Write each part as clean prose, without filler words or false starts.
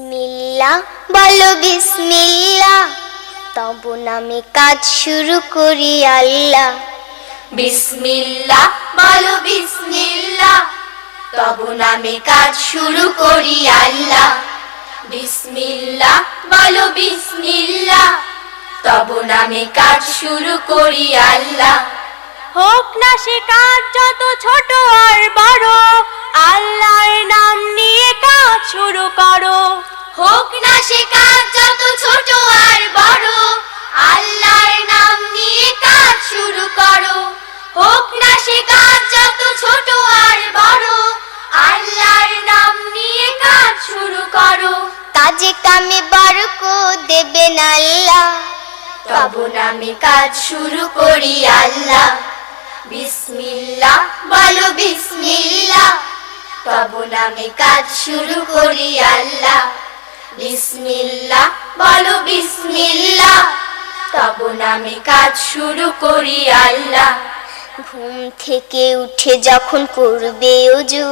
বিসমিল্লাহ বলো বিসমিল্লাহ, তব নামে কাজ শুরু করি আল্লাহ। বিসমিল্লাহ বলো বিসমিল্লাহ, তব নামে কাজ শুরু করি আল্লাহ। বিসমিল্লাহ বলো বিসমিল্লাহ, তব নামে কাজ শুরু করি আল্লাহ। হোক না সে কাজ যত ছোট আর বড়, আল্লাহর নাম নিয়ে কাজ শুরু করো। হোক না সে কাজ যত ছোট আর বড়, আল্লাহর নাম নিয়ে কাজ শুরু করো। হোক না সে কাজ যত ছোট আর বড়, আল্লাহর নাম নিয়ে কাজ শুরু করো। কাজে কামে বরকত দেবেন আল্লাহ, তব নামে কাজ শুরু করি আল্লাহ। বিসমিল্লাহ বলো বিসমিল্লাহ, তব নামে কাজ শুরু করি আল্লাহ। বিসমিল্লাহ বলো বিসমিল্লাহ, তব নামে কাজ শুরু করি আল্লাহ। ঘুম থেকে উঠে যখন করবে ওযু,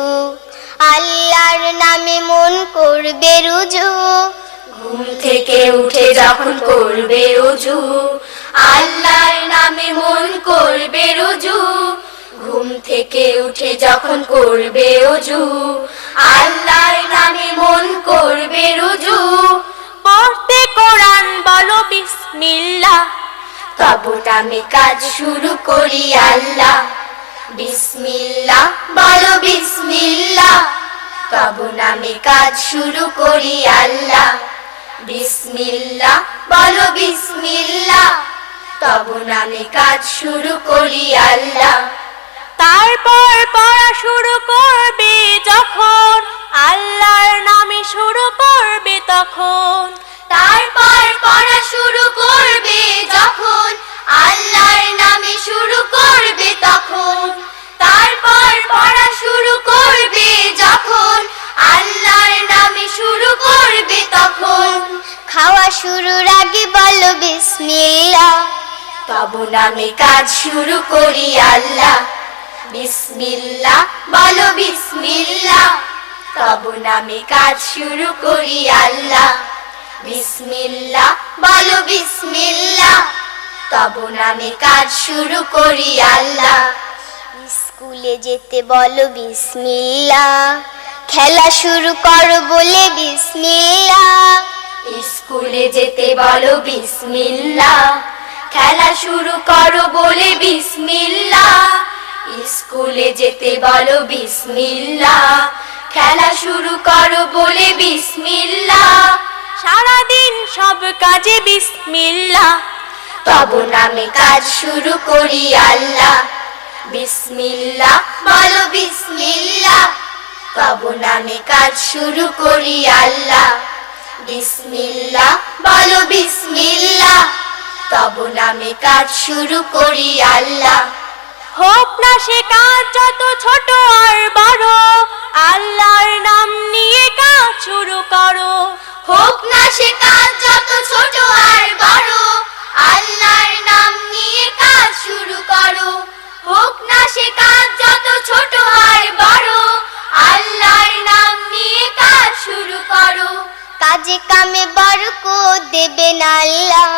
আল্লাহর নামে মন করবে রুজু। ঘুম থেকে উঠে যখন করবে ওযু, আল্লাহর নামে মন করবে রুজু। ঘুম থেকে উঠে যখন করবে ওযু, আল্লাহর নামে মন করবে রুজু। পড়তে কোরআন বলো বিসমিল্লাহ, তব নামে কাজ শুরু করি আল্লাহ। বিসমিল্লাহ বলো বিসমিল্লাহ, তব নামে কাজ শুরু করি আল্লাহ। বিসমিল্লাহ বলো বিসমিল্লাহ, তব নামে কাজ শুরু করি আল্লাহ। তারপর পড়া শুরু করবে যখন, আল্লাহর নামে শুরু করবে তখন। তারপর পড়া শুরু করবে যখন, আল্লাহর নামে শুরু করবে তখন। তারপর পড়া শুরু করবে যখন, আল্লাহর নামে শুরু করবে তখন। খাওয়া শুরুর আগে বলো বিসমিল্লাহ, তব নামে কাজ শুরু করি আল্লাহ। বিসমিল্লাহ বলো বিসমিল্লাহ, তব নামে কাজ শুরু করি আল্লাহ। বিসমিল্লাহ বলো বিসমিল্লাহ, তব নামে কাজ শুরু করি আল্লাহ। স্কুলে যেতে বলো বিসমিল্লাহ, খেলা শুরু করো বলে বিসমিল্লাহ। স্কুলে যেতে বলো বিসমিল্লাহ, খেলা শুরু করো বলে বিসমিল্লাহ। স্কুলে যেতে বলো বিসমিল্লাহ, খেলা শুরু করো বলে বিসমিল্লাহ। সারাদিন সব কাজে বিসমিল্লাহ, তব নামে কাজ শুরু করি আল্লাহ। বিসমিল্লাহ বলো বিসমিল্লাহ, তব নামে কাজ শুরু করি আল্লাহ। বিসমিল্লাহ বলো বিসমিল্লাহ, তব নামে কাজ শুরু করি আল্লাহ। হোক না সে কাজ যত ছোট আর বড়, আল্লাহর নাম নিয়ে কাজ শুরু করো। হোক না সে কাজ যত ছোট আর বড়, আল্লাহর নাম নিয়ে কাজ শুরু করো। হোক না সে কাজ যত ছোট আর বড়, আল্লাহর নাম নিয়ে কাজ শুরু করো। কাজে কামে বরকত দেবেন আল্লাহ,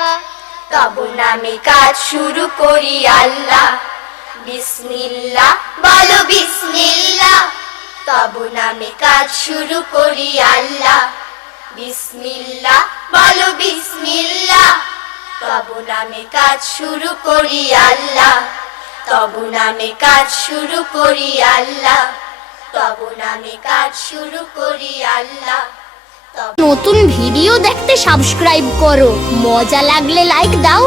তব নামে কাজ শুরু করি আল্লাহ। বিসমিল্লাহ বলো বিসমিল্লাহ, তব নামে কাজ শুরু করি আল্লাহ। বিসমিল্লাহ বলো বিসমিল্লাহ, তব নামে কাজ শুরু করি আল্লাহ। তব নামে কাজ শুরু করি আল্লাহ। তব নামে কাজ শুরু করি আল্লাহ। নতুন ভিডিও দেখতে সাবস্ক্রাইব করো, মজা লাগলে লাইক দাও,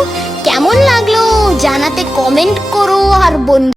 কেমন লাগলো জানাতে কমেন্ট করো, আর বন্ধু